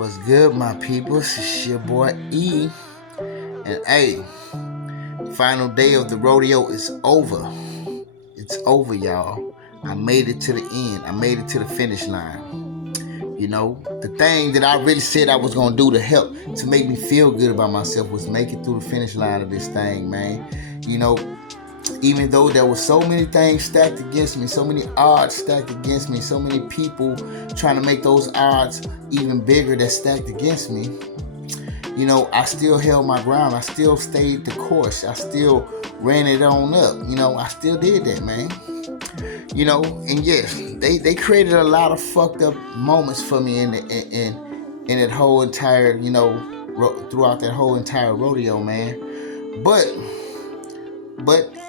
What's good, my people? It's your boy E. And hey, final day of the rodeo is over. It's over, y'all. I made it to the end. I made it to the finish line. You know, the thing that I really said I was gonna do to help to make me feel good about myself was make it through the finish line of this thing, man. You know, even though there were so many things stacked against me, so many odds stacked against me, so many people trying to make those odds even bigger that stacked against me, you know, I still held my ground. I still stayed the course. I still ran it on up. You know, I still did that, man. You know, and yes, they created a lot of fucked up moments for me in that whole entire, you know, throughout that whole entire rodeo, man. But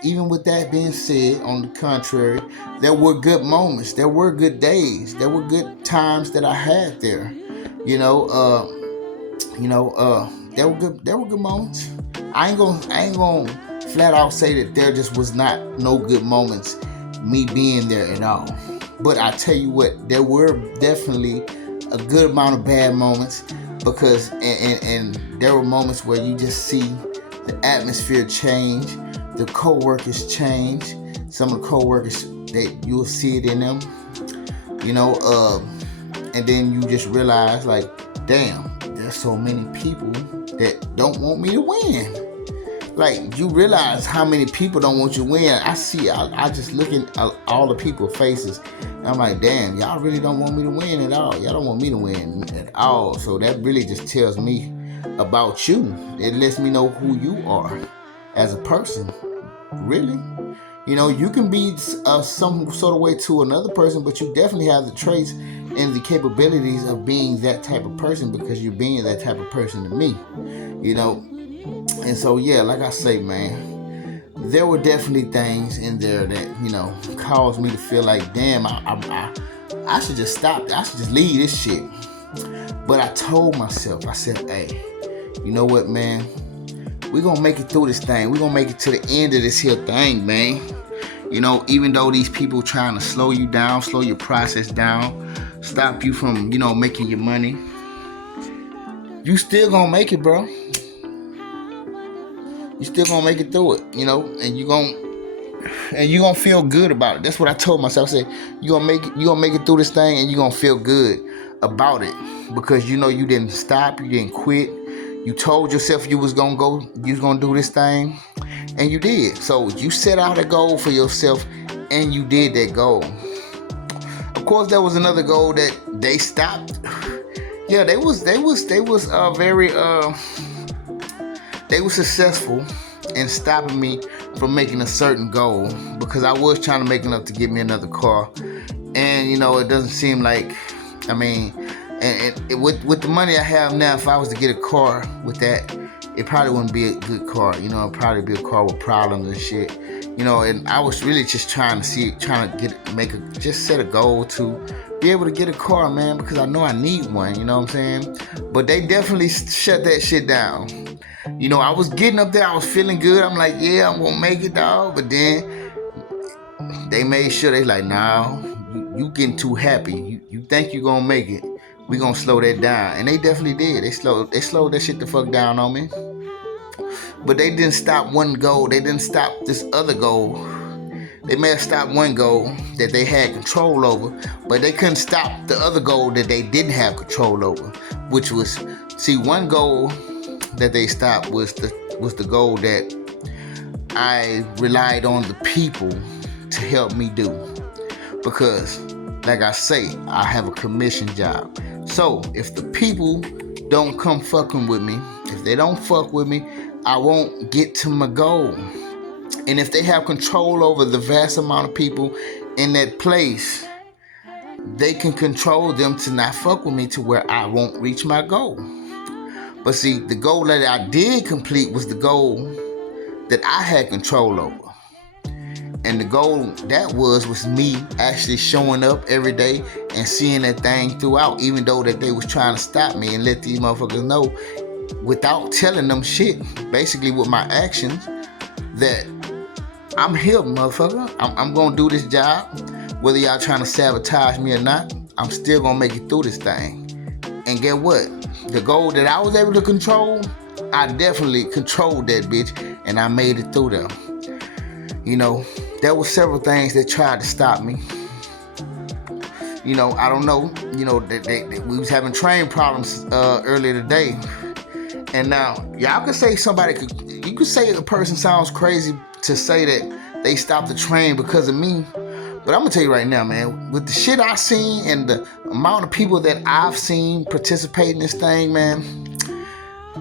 even with that being said, on the contrary, there were good moments. There were good days. There were good times that I had there. You know, there were good moments. I ain't gonna flat out say that there just was not no good moments me being there at all. But I tell you what, there were definitely a good amount of bad moments because and there were moments where you just see the atmosphere change, the co-workers change. Some of the co-workers, you'll see it in them, you know, and then you just realize like, damn, there's so many people that don't want me to win. Like, you realize how many people don't want you to win. I just look at all the people's faces, and I'm like, damn, y'all really don't want me to win at all. Y'all don't want me to win at all. So that really just tells me about you. It lets me know who you are as a person. Really. You know, you can be some sort of way to another person, but you definitely have the traits and the capabilities of being that type of person because you're being that type of person to me. You know, and so yeah, like I say, man, there were definitely things in there that, you know, caused me to feel like, damn, I should just stop. I should just leave this shit. But I told myself, I said, hey, you know what, man? We're gonna make it through this thing. We're gonna make it to the end of this here thing, man. You know, even though these people trying to slow you down, slow your process down, stop you from, you know, making your money, you still gonna make it, bro. You still gonna make it through it, you know, and you gonna feel good about it. That's what I told myself. I said, you gonna make it through this thing, and you gonna feel good about it because you know you didn't stop, you didn't quit. You told yourself you was gonna do this thing, and you did. So you set out a goal for yourself, and you did that goal. Of course, there was another goal that they stopped. Yeah, they was successful in stopping me from making a certain goal because I was trying to make enough to get me another car, and you know it doesn't seem like, I mean. And with the money I have now, if I was to get a car with that, it probably wouldn't be a good car. You know, it'd probably be a car with problems and shit. You know, and I was really just trying to set a goal to be able to get a car, man, because I know I need one. You know what I'm saying? But they definitely shut that shit down. You know, I was getting up there, I was feeling good. I'm like, yeah, I'm gonna make it, dog. But then they made sure they like, nah, you getting too happy. You think you gonna make it? We gonna slow that down. And they definitely did. They slowed that shit the fuck down on me. But they didn't stop one goal. They didn't stop this other goal. They may have stopped one goal that they had control over, but they couldn't stop the other goal that they didn't have control over, which was, see, one goal that they stopped was the goal that I relied on the people to help me do. Because, like I say, I have a commission job. So if the people don't come fucking with me, if they don't fuck with me, I won't get to my goal. And if they have control over the vast amount of people in that place, they can control them to not fuck with me to where I won't reach my goal. But see, the goal that I did complete was the goal that I had control over. And the goal that was me actually showing up every day and seeing that thing throughout, even though that they was trying to stop me and let these motherfuckers know without telling them shit, basically with my actions, that I'm here, motherfucker. I'm gonna do this job. Whether y'all trying to sabotage me or not, I'm still gonna make it through this thing. And get what? the goal that I was able to control, I definitely controlled that bitch, and I made it through there. You know, there were several things that tried to stop me. You know, I don't know. You know, we was having train problems earlier today, and now y'all could say you could say a person sounds crazy to say that they stopped the train because of me. But I'm gonna tell you right now, man, with the shit I've seen and the amount of people that I've seen participate in this thing, man,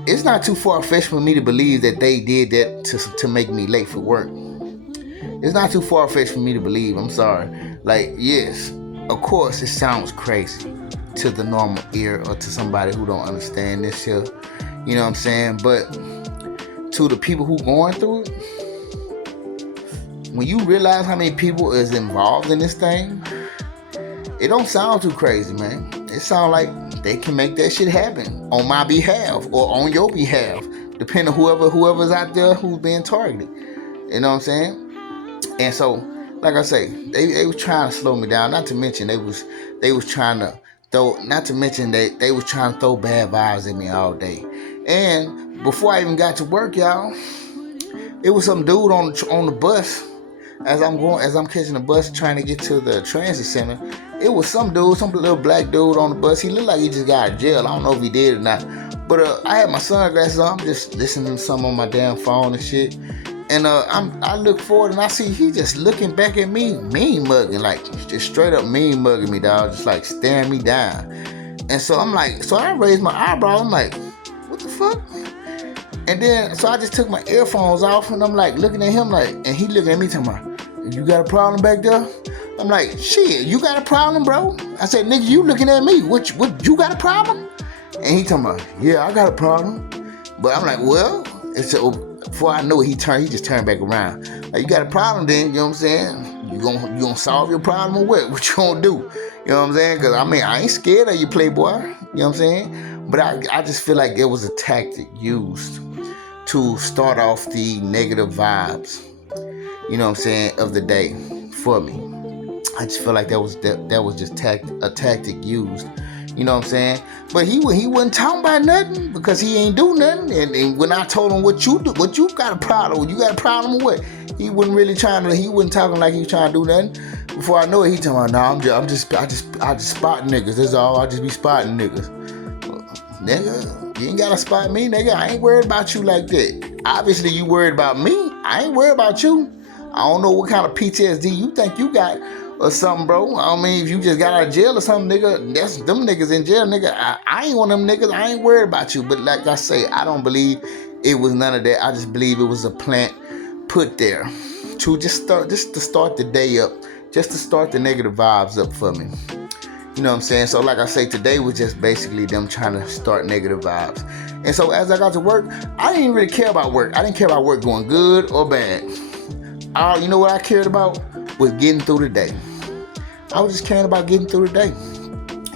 it's not too far-fetched for me to believe that they did that to make me late for work. It's not too far-fetched for me to believe. I'm sorry. Like, yes, of course, it sounds crazy to the normal ear or to somebody who don't understand this shit. You know what I'm saying? But to the people who going through it, when you realize how many people is involved in this thing, it don't sound too crazy, man. It sounds like they can make that shit happen on my behalf or on your behalf, depending on whoever's out there who's being targeted. You know what I'm saying? And so, like I say, they was trying to slow me down. Not to mention they was trying to throw. Not to mention they was trying to throw bad vibes at me all day. And before I even got to work, y'all, it was some dude on the bus. As I'm catching the bus trying to get to the transit center, it was some little black dude on the bus. He looked like he just got out of jail. I don't know if he did or not. But I had my sunglasses on. I'm just listening to something on my damn phone and shit. And I look forward and I see he just looking back at me, mean mugging, like just straight up mean mugging me, dog, just like staring me down. And so I'm like, so I raised my eyebrow. I'm like, what the fuck? And then, so I just took my earphones off and I'm like looking at him like, and he looking at me talking about, you got a problem back there? I'm like, shit, you got a problem, bro? I said, nigga, you looking at me, what, you got a problem? And he talking about, yeah, I got a problem. But I'm like, well, before I know it, he just turned back around. Like, you got a problem then, you know what I'm saying? You gonna solve your problem or what? What you gonna do? You know what I'm saying? Because, I mean, I ain't scared of you, playboy. You know what I'm saying? But I just feel like it was a tactic used to start off the negative vibes, you know what I'm saying, of the day for me. I just feel like that was just a tactic used, you know what I'm saying. But he wasn't talking about nothing because he ain't do nothing. And when I told him what you got a problem with, you got a problem with what? He wasn't talking like he was trying to do nothing. Before I know it, he talking about, I just spot niggas. That's all. I just be spotting niggas. Well, nigga, you ain't gotta spot me, nigga. I ain't worried about you like that. Obviously, you worried about me. I ain't worried about you. I don't know what kind of PTSD you think you got or something, bro. I mean, if you just got out of jail or something, nigga, that's them niggas in jail, nigga. I ain't one of them niggas. I ain't worried about you. But like I say, I don't believe it was none of that. I just believe it was a plant put there to just to start the day up, just to start the negative vibes up for me. You know what I'm saying? So like I say, today was just basically them trying to start negative vibes. And so as I got to work, I didn't really care about work. I didn't care about work going good or bad. You know what I cared about was getting through the day. I was just caring about getting through the day.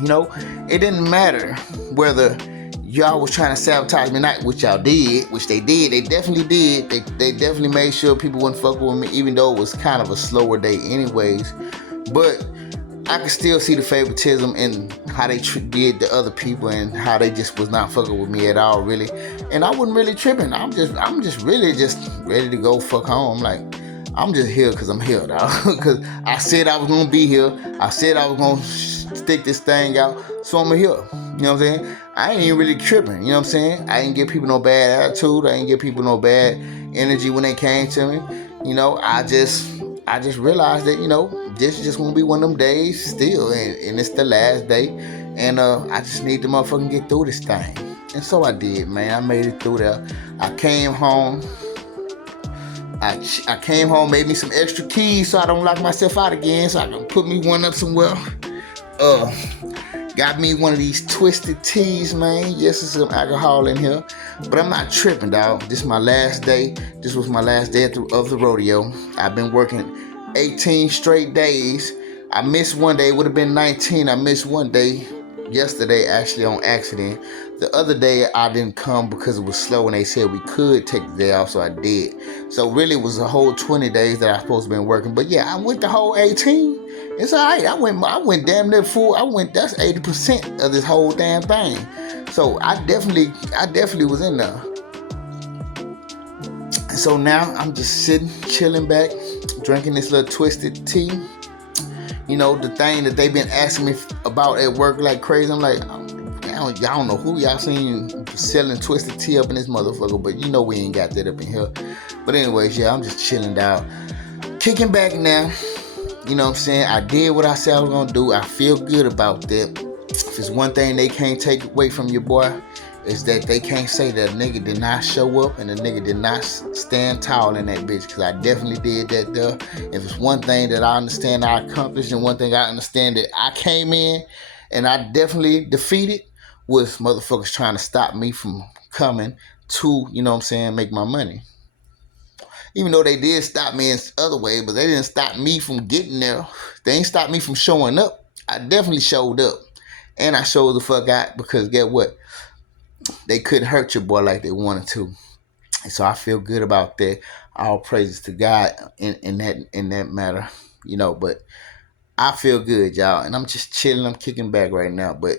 You know, it didn't matter whether y'all was trying to sabotage me, not which y'all did, which they did. They definitely did. They definitely made sure people wouldn't fuck with me, even though it was kind of a slower day anyways. But I could still see the favoritism in how they did the other people and how they just was not fucking with me at all, really. And I wasn't really tripping. I'm just really just ready to go fuck home. Like, I'm just here because I'm here, dog. Because I said I was going to be here. I said I was going to stick this thing out. So I'm here. You know what I'm saying? I ain't even really tripping. You know what I'm saying? I ain't give people no bad attitude. I ain't give people no bad energy when they came to me. You know, I just realized that, you know, this is just going to be one of them days still. And it's the last day. And I just need to motherfucking get through this thing. And so I did, man. I made it through there. I came home. I came home, made me some extra keys so I don't lock myself out again, so I can put me one up somewhere. Got me one of these twisted teas, man. Yes, there's some alcohol in here, but I'm not tripping, dog. This is my last day. This was my last day of the rodeo. I've been working 18 straight days. I missed one day. It would have been 19. I missed one day yesterday, actually, on accident. The other day, I didn't come because it was slow and they said we could take the day off, so I did. So really, it was a whole 20 days that I supposed to been working. But yeah, I went the whole 18. It's all right. I went damn near full. That's 80% of this whole damn thing. So I definitely was in there. And so now I'm just sitting, chilling back, drinking this little twisted tea. You know, the thing that they've been asking me about at work like crazy. I'm like, y'all don't know who y'all seen selling twisted tea up in this motherfucker, but you know we ain't got that up in here. But anyways, yeah, I'm just chilling out, kicking back now. You know what I'm saying? I did what I said I was gonna do. I feel good about that. If it's one thing they can't take away from your boy, is that they can't say that a nigga did not show up and a nigga did not stand tall in that bitch, because I definitely did that there. If it's one thing that I understand I accomplished and one thing I understand that I came in and I definitely defeated, was motherfuckers trying to stop me from coming to, you know what I'm saying, make my money. Even though they did stop me in other ways, but they didn't stop me from getting there. They ain't stop me from showing up. I definitely showed up. And I showed the fuck out, because get what? They couldn't hurt your boy like they wanted to. And so I feel good about that. All praises to God in that matter. You know, but I feel good, y'all. And I'm just chilling. I'm kicking back right now. But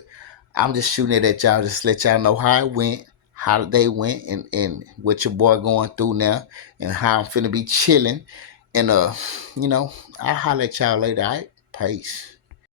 I'm just shooting it at y'all, just to let y'all know how it went, how the day went, and what your boy going through now, and how I'm finna be chilling. And you know, I'll holler at y'all later. All right? Peace.